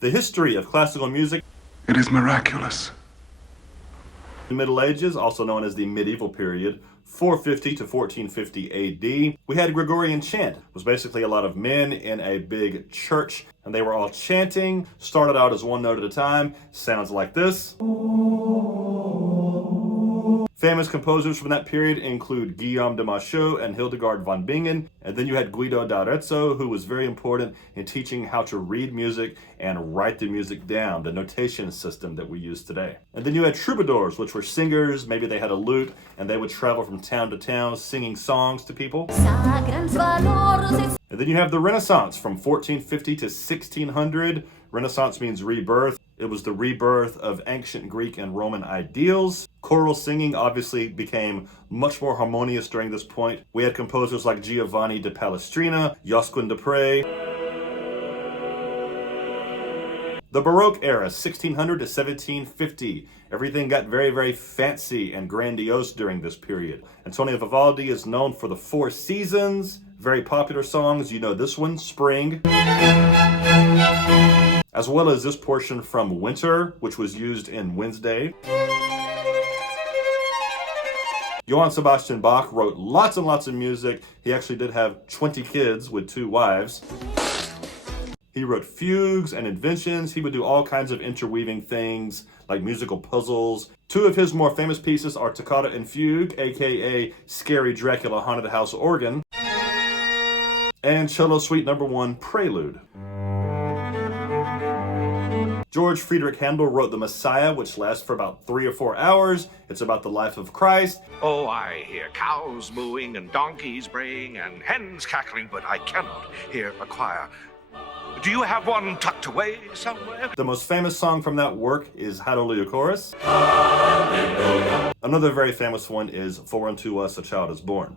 The history of classical music. It is miraculous. The Middle Ages, also known as the medieval period, 450 to 1450 AD. We had Gregorian chant. It was basically a lot of men in a big church, and they were all chanting, started out as one note at a time, sounds like this. Famous composers from that period include Guillaume de Machaut and Hildegard von Bingen. And then you had Guido d'Arezzo, who was very important in teaching how to read music and write the music down, the notation system that we use today. And then you had troubadours, which were singers. Maybe they had a lute, and they would travel from town to town singing songs to people. And then you have the Renaissance from 1450 to 1600. Renaissance means rebirth. It was the rebirth of ancient Greek and Roman ideals. Choral singing obviously became much more harmonious during this point. We had composers like Giovanni da Palestrina, Josquin des Prez. The Baroque era, 1600 to 1750. Everything got very, very fancy and grandiose during this period. Antonio Vivaldi is known for the Four Seasons. Very popular songs. You know this one, Spring. As well as this portion from Winter, which was used in Wednesday. Johann Sebastian Bach wrote lots and lots of music. He actually did have 20 kids with 2 wives. He wrote fugues and inventions. He would do all kinds of interweaving things like musical puzzles. 2 of his more famous pieces are Toccata and Fugue, aka Scary Dracula Haunted House Organ, and Cello Suite No. 1 Prelude. George Friedrich Handel wrote The Messiah, which lasts for about 3 or 4 hours. It's about the life of Christ. Oh, I hear cows mooing and donkeys braying and hens cackling, but I cannot hear a choir. Do you have one tucked away somewhere? The most famous song from that work is Hallelujah Chorus. Hallelujah. Another very famous one is For Unto Us a Child is Born.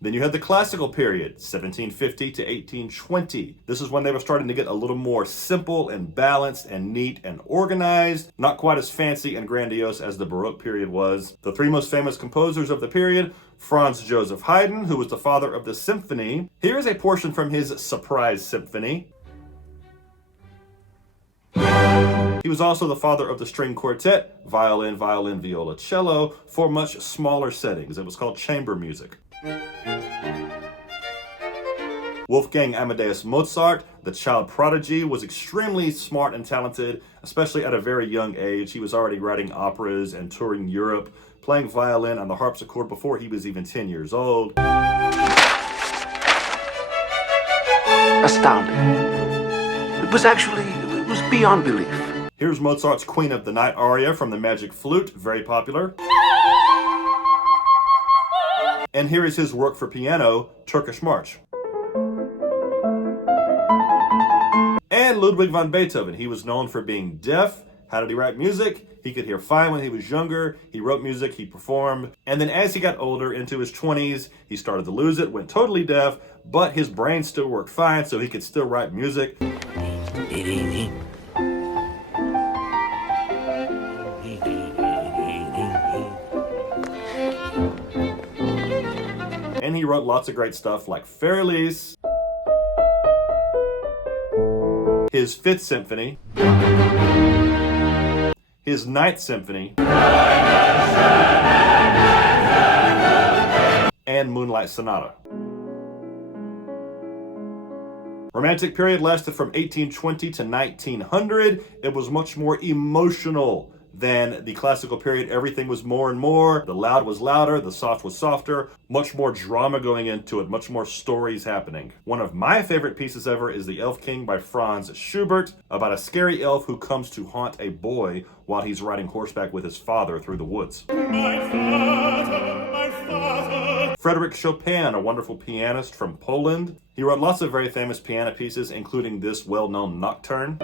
Then you had the classical period, 1750 to 1820. This is when they were starting to get a little more simple and balanced and neat and organized. Not quite as fancy and grandiose as the Baroque period was. The 3 most famous composers of the period, Franz Joseph Haydn, who was the father of the symphony. Here is a portion from his Surprise Symphony. He was also the father of the string quartet, violin, violin, viola, cello, for much smaller settings. It was called chamber music. Wolfgang Amadeus Mozart, the child prodigy, was extremely smart and talented, especially at a very young age. He was already writing operas and touring Europe, playing violin on the harpsichord before he was even 10 years old. Astounding. It was beyond belief. Here's Mozart's Queen of the Night aria from the Magic Flute, very popular. And here is his work for piano, Turkish March. And Ludwig van Beethoven. He was known for being deaf. How did he write music? He could hear fine when he was younger. He wrote music, he performed. And then as he got older, into his 20s, he started to lose it, went totally deaf, but his brain still worked fine, so he could still write music. And he wrote lots of great stuff like Fairies, his 5th Symphony, his 9th Symphony, and Moonlight Sonata. Romantic period lasted from 1820 to 1900. It was much more emotional than the classical period. Everything was more and more. The loud was louder, the soft was softer, much more drama going into it, much more stories happening. One of my favorite pieces ever is The Elf King by Franz Schubert, about a scary elf who comes to haunt a boy while he's riding horseback with his father through the woods. My father. Frédéric Chopin, a wonderful pianist from Poland. He wrote lots of very famous piano pieces, including this well-known Nocturne.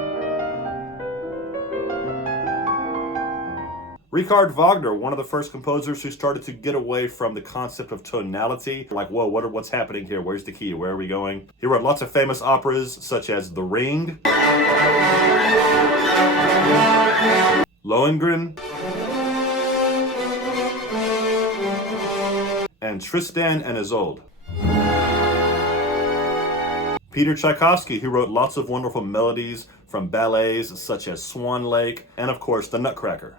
Richard Wagner, one of the first composers who started to get away from the concept of tonality. Like, whoa, what's happening here? Where's the key? Where are we going? He wrote lots of famous operas, such as The Ring, Lohengrin, and Tristan and Isolde. Peter Tchaikovsky, who wrote lots of wonderful melodies from ballets such as Swan Lake, and of course, The Nutcracker.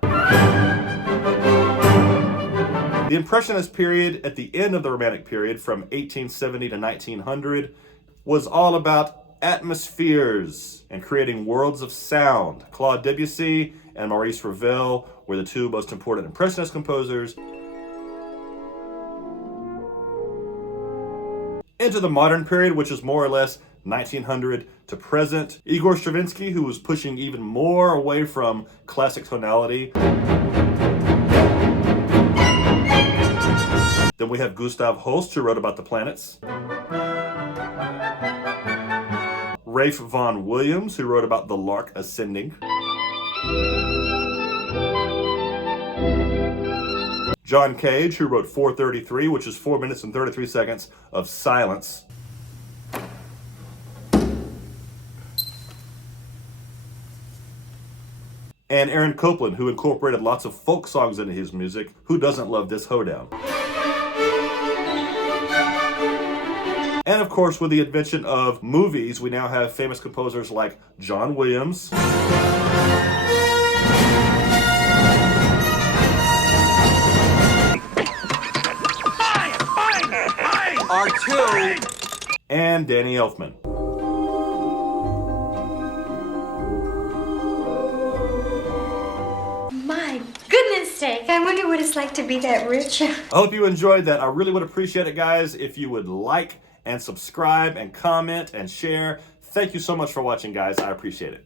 The Impressionist period at the end of the Romantic period from 1870 to 1900 was all about atmospheres and creating worlds of sound. Claude Debussy and Maurice Ravel were the two most important Impressionist composers. Into the modern period, which is more or less 1900 to present, Igor Stravinsky, who was pushing even more away from classic tonality. Then we have Gustav Holst, who wrote about the planets. Ralph Vaughan Williams, who wrote about the lark ascending. John Cage, who wrote 433, which is 4 minutes and 33 seconds of silence. And Aaron Copland, who incorporated lots of folk songs into his music. Who doesn't love this hoedown? And of course, with the invention of movies, we now have famous composers like John Williams, R2, and Danny Elfman. My goodness sake, I wonder what it's like to be that rich. I hope you enjoyed that. I really would appreciate it, guys, if you would like and subscribe and comment and share. Thank you so much for watching, guys. I appreciate it.